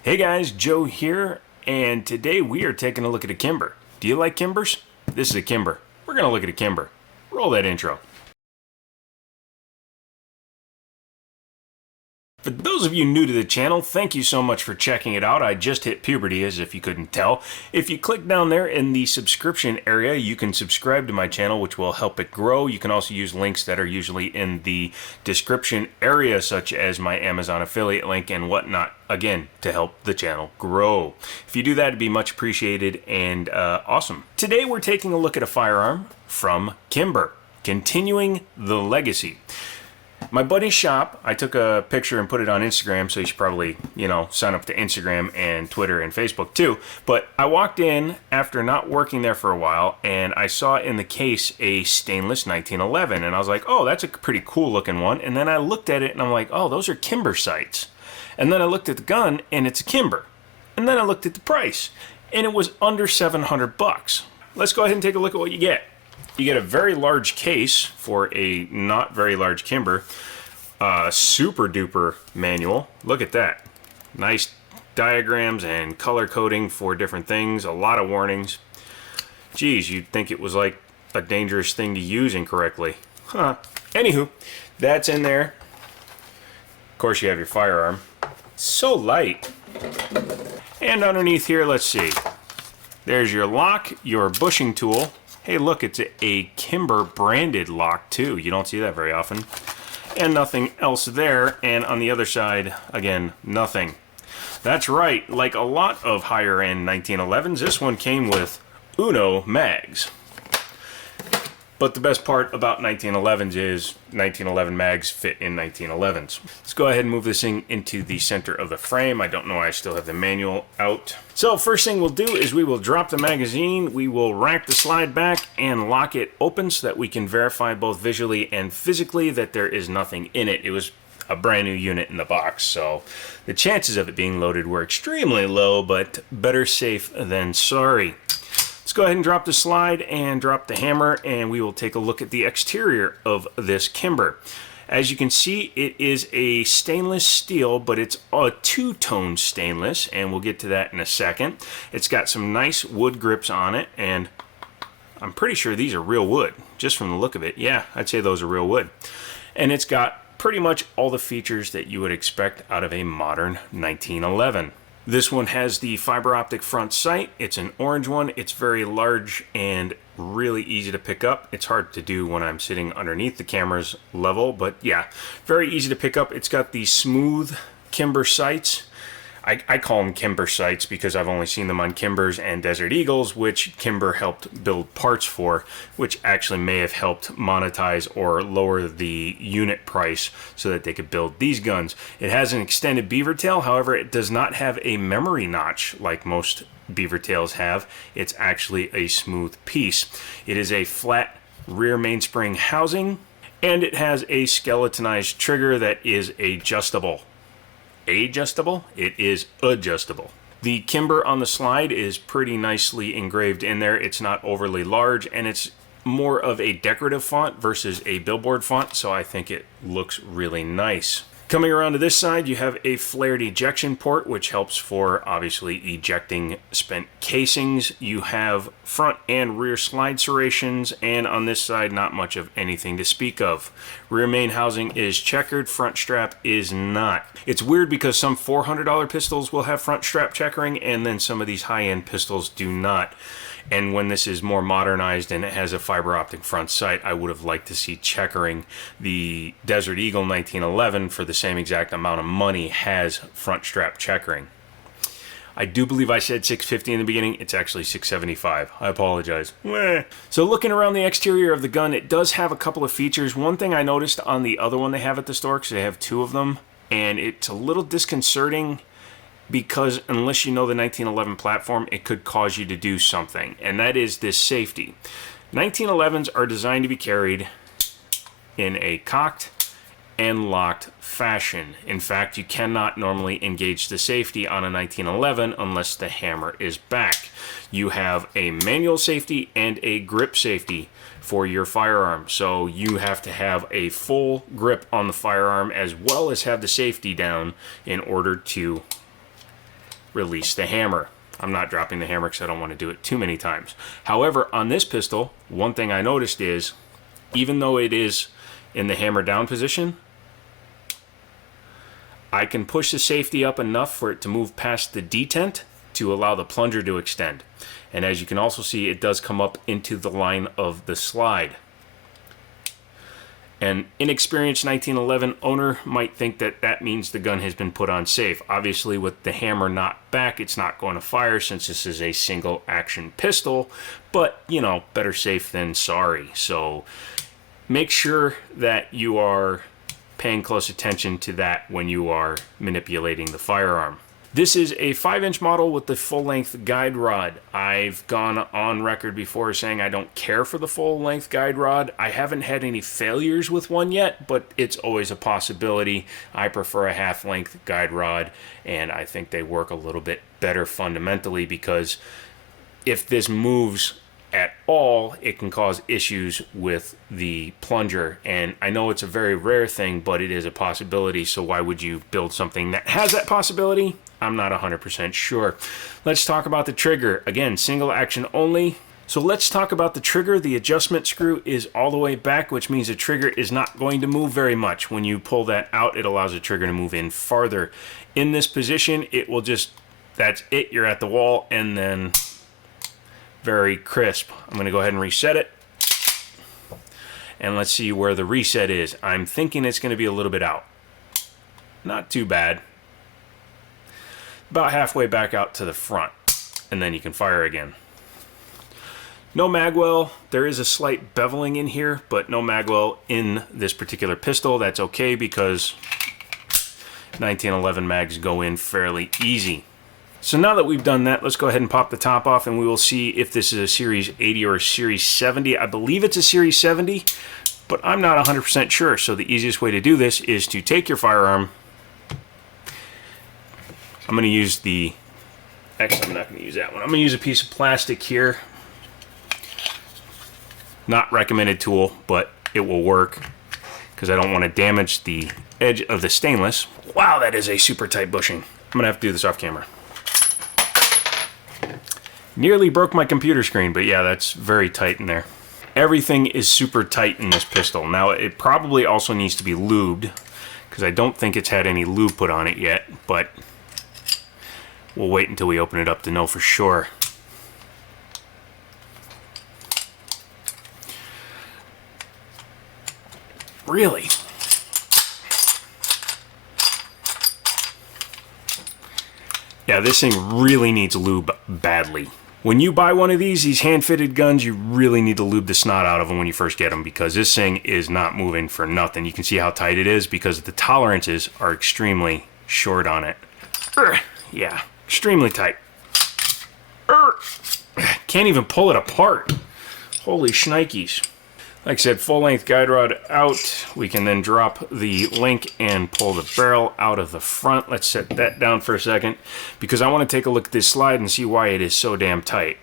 Hey guys, Joe here, and today we are taking a look at a Kimber. Do you like Kimbers? This is a Kimber. We're going to look at a Kimber. Roll that intro. For those of you new to the channel, thank you so much for checking it out. I just hit puberty, as if you couldn't tell. If you click down there in the subscription area, you can subscribe to my channel, which will help it grow. You can also use links that are usually in the description area, such as my Amazon affiliate link and whatnot, again, to help the channel grow. If you do that, it'd be much appreciated and awesome. Today, we're taking a look at a firearm from Kimber, continuing the legacy. My buddy's shop, I took a picture and put it on Instagram, so you should probably, sign up to Instagram and Twitter and Facebook too. But I walked in after not working there for a while, and I saw in the case a stainless 1911, and I was like, oh, that's a pretty cool looking one. And then I looked at it and I'm like, oh, those are Kimber sights. And then I looked at the gun and it's a Kimber. And then I looked at the price and it was under 700 bucks. Let's go ahead and take a look at what you get. You get a very large case for a not very large Kimber. Super duper manual. Look at that. Nice diagrams and color coding for different things. A lot of warnings. Geez, you'd think it was like a dangerous thing to use incorrectly. Huh. Anywho, that's in there. Of course, you have your firearm. So light. And underneath here, let's see. There's your lock, your bushing tool. Hey, look, it's a Kimber branded lock too. You don't see that very often. And nothing else there. And on the other side, again, nothing. That's right, like a lot of higher end 1911s, this one came with Uno mags. But the best part about 1911s is 1911 mags fit in 1911s. Let's go ahead and move this thing into the center of the frame. I don't know why I still have the manual out. So first thing we'll do is we will drop the magazine, we will rack the slide back and lock it open so that we can verify both visually and physically that there is nothing in it. It was a brand new unit in the box, so the chances of it being loaded were extremely low, but better safe than sorry. Let's go ahead and drop the slide and drop the hammer, and we will take a look at the exterior of this Kimber. As you can see, it is a stainless steel, but it's a two-tone stainless, and we'll get to that in a second. It's got some nice wood grips on it, and I'm pretty sure these are real wood, just from the look of it. Yeah, I'd say those are real wood. And it's got pretty much all the features that you would expect out of a modern 1911. This one has the fiber optic front sight. It's an orange one. It's very large and really easy to pick up. It's hard to do when I'm sitting underneath the camera's level, but yeah, very easy to pick up. It's got the smooth Kimber sights. I call them Kimber sights because I've only seen them on Kimbers and Desert Eagles, which Kimber helped build parts for, which actually may have helped monetize or lower the unit price so that they could build these guns. It has an extended beaver tail, however, it does not have a memory notch like most beaver tails have. It's actually a smooth piece. It is a flat rear mainspring housing, and it has a skeletonized trigger that is adjustable. Adjustable? It is adjustable. The Kimber on the slide is pretty nicely engraved in there. It's not overly large, and it's more of a decorative font versus a billboard font, so I think it looks really nice. Coming around to this side, you have a flared ejection port, which helps for obviously ejecting spent casings. You have front and rear slide serrations, and on this side, not much of anything to speak of. Rear main housing is checkered, front strap is not. It's weird because some $400 pistols will have front strap checkering, and then some of these high-end pistols do not. And when this is more modernized and it has a fiber optic front sight, I would have liked to see checkering. The Desert Eagle 1911, for the same exact amount of money, has front strap checkering. I do believe I said $650 in the beginning. It's actually $675. I apologize. So looking around the exterior of the gun, it does have a couple of features. One thing I noticed on the other one they have at the store, because they have two of them, and it's a little disconcerting because unless you know the 1911 platform, it could cause you to do something, and that is this safety. 1911s are designed to be carried in a cocked and locked fashion. In fact, you cannot normally engage the safety on a 1911 unless the hammer is back. You have a manual safety and a grip safety for your firearm, so you have to have a full grip on the firearm as well as have the safety down in order to release the hammer. I'm not dropping the hammer because I don't want to do it too many times. However, on this pistol, one thing I noticed is, even though it is in the hammer down position, I can push the safety up enough for it to move past the detent to allow the plunger to extend. And as you can also see, it does come up into the line of the slide. An inexperienced 1911 owner might think that that means the gun has been put on safe. Obviously, with the hammer not back, it's not going to fire since this is a single action pistol, but you know, better safe than sorry. So make sure that you are paying close attention to that when you are manipulating the firearm. This is a 5-inch model with the full-length guide rod. I've gone on record before saying I don't care for the full-length guide rod. I haven't had any failures with one yet, but it's always a possibility. I prefer a half-length guide rod, and I think they work a little bit better fundamentally, because if this moves at all, it can cause issues with the plunger. And I know it's a very rare thing, but it is a possibility. So why would you build something that has that possibility? I'm not 100% sure. Let's talk about the trigger. Again, single action only. So let's talk about the trigger. The adjustment screw is all the way back, which means the trigger is not going to move very much. When you pull that out, it allows the trigger to move in farther. In this position, it will just, that's it. You're at the wall, and then very crisp. I'm going to go ahead and reset it. And let's see where the reset is. I'm thinking it's going to be a little bit out. Not too bad. About halfway back out to the front. And then you can fire again. No magwell. There is a slight beveling in here, but no magwell in this particular pistol. That's okay, because 1911 mags go in fairly easy. So now that we've done that, let's go ahead and pop the top off, and we will see if this is a Series 80 or a Series 70. I believe it's a Series 70, but I'm not 100% sure. So the easiest way to do this is to take your firearm. I'm going to use the... Actually, I'm not going to use that one. I'm going to use a piece of plastic here. Not recommended tool, but it will work, because I don't want to damage the edge of the stainless. Wow, that is a super tight bushing. I'm going to have to do this off camera. Nearly broke my computer screen, but yeah, that's very tight in there. Everything is super tight in this pistol. Now, it probably also needs to be lubed, because I don't think it's had any lube put on it yet, but we'll wait until we open it up to know for sure. Really? Yeah, this thing really needs lube badly. When you buy one of these hand-fitted guns, you really need to lube the snot out of them when you first get them, because this thing is not moving for nothing. You can see how tight it is because the tolerances are extremely short on it. Yeah, extremely tight. Can't even pull it apart. Holy shnikes. Like I said, full-length guide rod out. We can then drop the link and pull the barrel out of the front. Let's set that down for a second, because I want to take a look at this slide and see why it is so damn tight.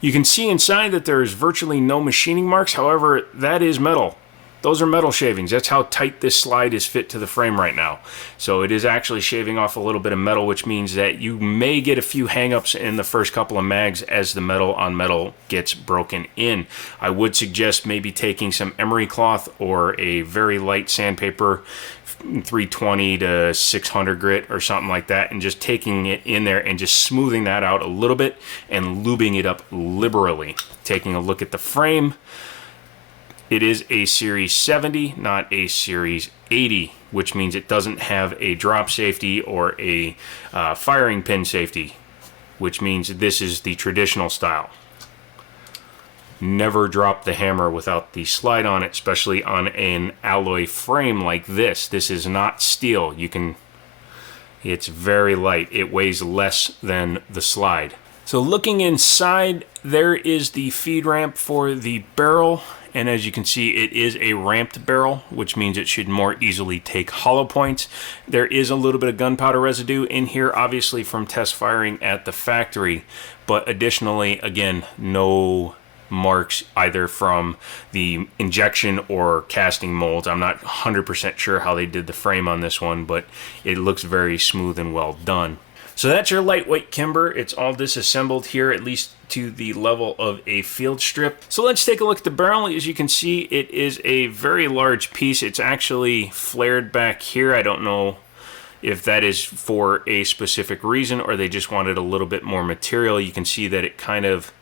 You can see inside that there is virtually no machining marks. However, that is metal. Those are metal shavings. That's how tight this slide is fit to the frame right now. So it is actually shaving off a little bit of metal, which means that you may get a few hang-ups in the first couple of mags as the metal on metal gets broken in. I would suggest maybe taking some emery cloth or a very light sandpaper, 320 to 600 grit or something like that, and just taking it in there and just smoothing that out a little bit and lubing it up liberally. Taking a look at the frame. It is a Series 70, not a Series 80, which means it doesn't have a drop safety or a firing pin safety, which means this is the traditional style. Never drop the hammer without the slide on it, especially on an alloy frame like this. This is not steel. It's very light. It weighs less than the slide. So looking inside, there is the feed ramp for the barrel. And as you can see, it is a ramped barrel, which means it should more easily take hollow points. There is a little bit of gunpowder residue in here, obviously from test firing at the factory. But additionally, again, no marks either from the injection or casting molds. I'm not 100% sure how they did the frame on this one, but it looks very smooth and well done. So that's your lightweight Kimber. It's all disassembled here, at least to the level of a field strip. So let's take a look at the barrel. As you can see, it is a very large piece. It's actually flared back here. I don't know if that is for a specific reason or they just wanted a little bit more material. You can see that it kind of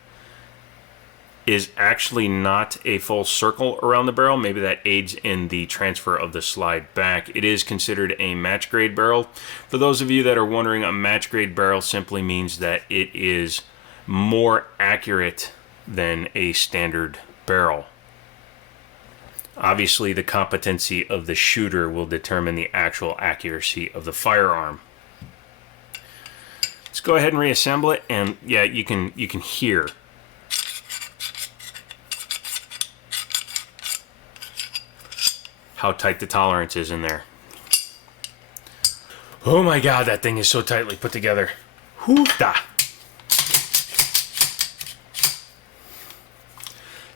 is actually not a full circle around the barrel. Maybe that aids in the transfer of the slide back. It is considered a match grade barrel. For those of you that are wondering, a match grade barrel simply means that it is more accurate than a standard barrel. Obviously, the competency of the shooter will determine the actual accuracy of the firearm. Let's go ahead and reassemble it, and yeah, you can hear how tight the tolerance is in there. Oh my god, that thing is so tightly put together. Hoota!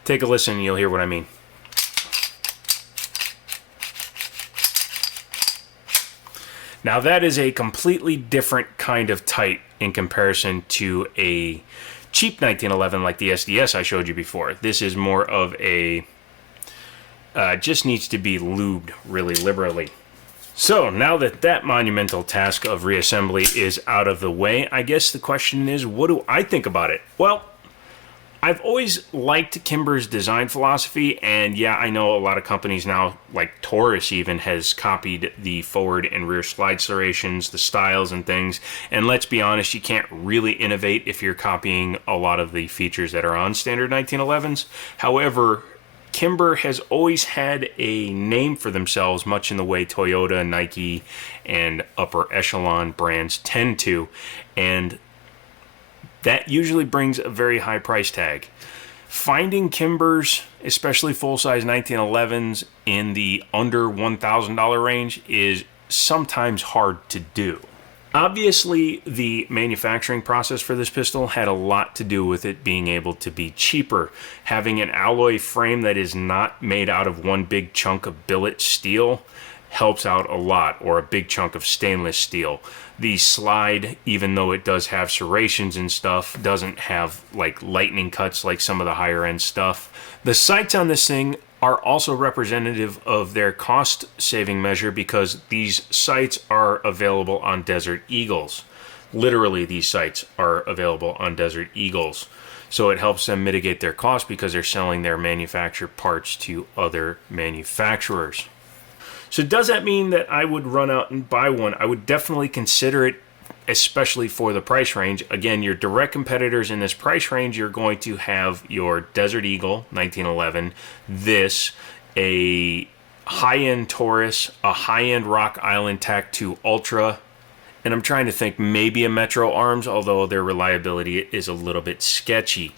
Take a listen and you'll hear what I mean. Now that is a completely different kind of tight in comparison to a cheap 1911 like the SDS I showed you before. This is more of a just needs to be lubed really liberally. So now that that monumental task of reassembly is out of the way, I guess the question is, what do I think about it? Well, I've always liked Kimber's design philosophy, and yeah, I know a lot of companies now, like Taurus even, has copied the forward and rear slide serrations, the styles and things, and let's be honest, you can't really innovate if you're copying a lot of the features that are on standard 1911s. However, Kimber has always had a name for themselves, much in the way Toyota, Nike, and upper echelon brands tend to, and that usually brings a very high price tag. Finding Kimbers, especially full-size 1911s, in the under $1,000 range is sometimes hard to do. Obviously, the manufacturing process for this pistol had a lot to do with it being able to be cheaper. Having an alloy frame that is not made out of one big chunk of billet steel helps out a lot, or a big chunk of stainless steel. The slide, even though it does have serrations and stuff, doesn't have like lightning cuts like some of the higher end stuff. The sights on this thing are also representative of their cost saving measure because these sights are available on Desert Eagles. Literally, these sights are available on Desert Eagles. So it helps them mitigate their cost because they're selling their manufactured parts to other manufacturers. So does that mean that I would run out and buy one? I would definitely consider it, especially for the price range. Again, your direct competitors in this price range, you're going to have your Desert Eagle 1911, this, a high-end Taurus, a high-end Rock Island TAC 2 Ultra, and I'm trying to think maybe a Metro Arms, although their reliability is a little bit sketchy.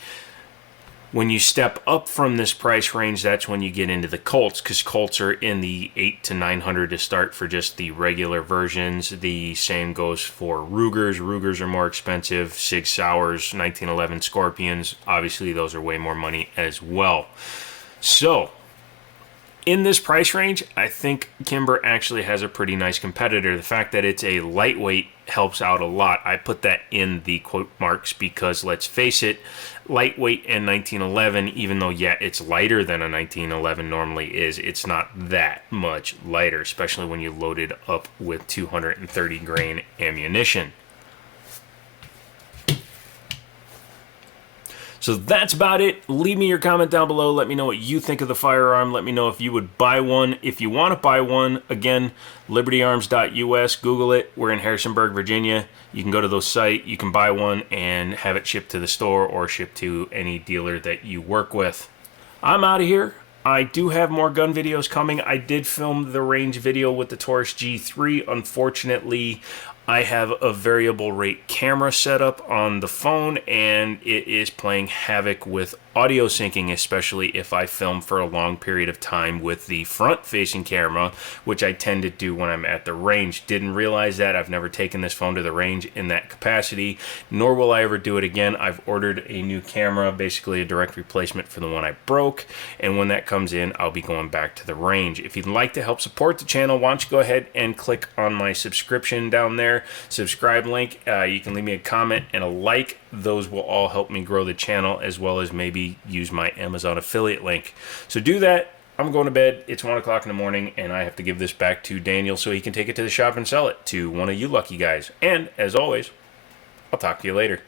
When you step up from this price range, that's when you get into the Colts, because Colts are in the $800 to $900 to start for just the regular versions. The same goes for Rugers. Rugers are more expensive. Sig Sauers, 1911 Scorpions, obviously those are way more money as well. So, in this price range, I think Kimber actually has a pretty nice competitor. The fact that it's a lightweight helps out a lot. I put that in the quote marks because, let's face it, lightweight in 1911, even though, yeah, it's lighter than a 1911 normally is, it's not that much lighter, especially when you load it up with 230 grain ammunition. So that's about it. Leave me your comment down below. Let me know what you think of the firearm. Let me know if you would buy one. If you want to buy one, again, libertyarms.us, Google it. We're in Harrisonburg, Virginia. You can go to the site, you can buy one and have it shipped to the store or shipped to any dealer that you work with. I'm out of here. I do have more gun videos coming. I did film the range video with the Taurus G3. Unfortunately, I have a variable rate camera set up on the phone and it is playing havoc with audio syncing, especially if I film for a long period of time with the front-facing camera, which I tend to do when I'm at the range. Didn't realize that. I've never taken this phone to the range in that capacity, nor will I ever do it again. I've ordered a new camera, basically a direct replacement for the one I broke, and when that comes in, I'll be going back to the range. If you'd like to help support the channel, why don't you go ahead and click on my subscription down there, subscribe link. You can leave me a comment and a like. Those will all help me grow the channel, as well as maybe use my Amazon affiliate link. So do that. I'm going to bed. It's 1 o'clock in the morning, and I have to give this back to Daniel so he can take it to the shop and sell it to one of you lucky guys. And as always, I'll talk to you later.